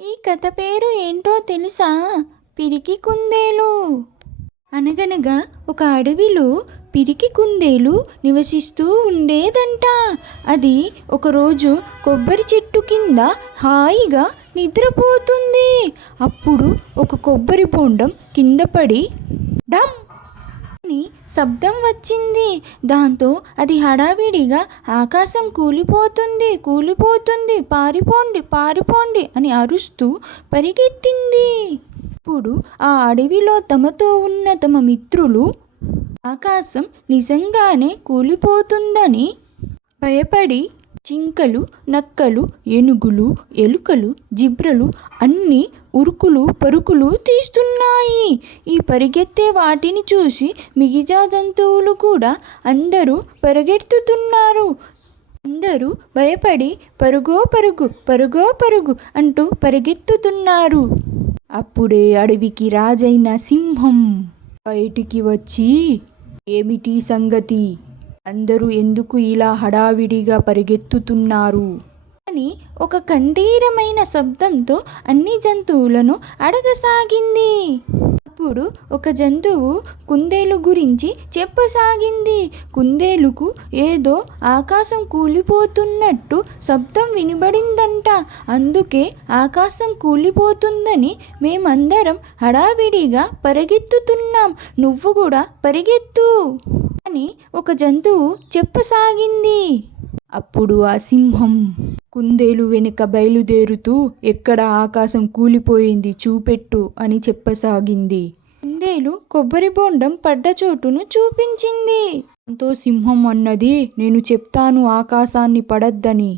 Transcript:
ఈ కథ పేరు ఏంటో తెలుసా? పిరికి కుందేలు. అనగనగా ఒక అడవిలో పిరికి కుందేలు నివసిస్తూ ఉండేదంట. అది ఒకరోజు కొబ్బరి చెట్టు కింద హాయిగా నిద్రపోతుంది. అప్పుడు ఒక కొబ్బరి బొండం కింద పడి డమ్ అని శబ్దం వచ్చింది. దాంతో అది హడావిడిగా ఆకాశం కూలిపోతుంది కూలిపోతుంది పారిపోండి పారిపోండి అని అరుస్తూ పరిగెత్తింది. ఇప్పుడు ఆ అడవిలో తమతో ఉన్న తమ మిత్రులు ఆకాశం నిజంగానే కూలిపోతుందని భయపడి జింకలు నక్కలు ఏనుగులు ఎలుకలు జిబ్రలు అన్నీ ఉరుకులు పరుకులు తీస్తున్నాయి. ఈ పరిగెత్తే వాటిని చూసి మిగిజా జంతువులు కూడా అందరూ పరిగెత్తుతున్నారు. అందరూ భయపడి పరుగో పరుగు పరుగో పరుగు అంటూ పరిగెత్తుతున్నారు. అప్పుడే అడవికి రాజైన సింహం బయటికి వచ్చి ఏమిటి సంగతి? అందరూ ఎందుకు ఇలా హడావిడిగా పరిగెత్తుతున్నారు? అని ఒక కంఠీరమైన శబ్దంతో అన్ని జంతువులను అడగసాగింది. అప్పుడు ఒక జంతువు కుందేలు గురించి చెప్పసాగింది. కుందేలుకు ఏదో ఆకాశం కూలిపోతున్నట్టు శబ్దం వినబడిందంట. అందుకే ఆకాశం కూలిపోతుందని మేమందరం హడావిడిగా పరిగెత్తుతున్నాం. నువ్వు కూడా పరిగెత్తు. అని ఒక జంతువు చెప్పసాగింది. అప్పుడు ఆ సింహం కుందేలు వెనుక బయలుదేరుతూ ఎక్కడ ఆకాశం కూలిపోయింది చూపెట్టు అని చెప్పసాగింది. కుందేలు కొబ్బరి బొండం పడ్డ చోటును చూపించింది. దాంతో సింహం అన్నది నేను చెప్తాను ఆకాశాన్ని పడద్దని.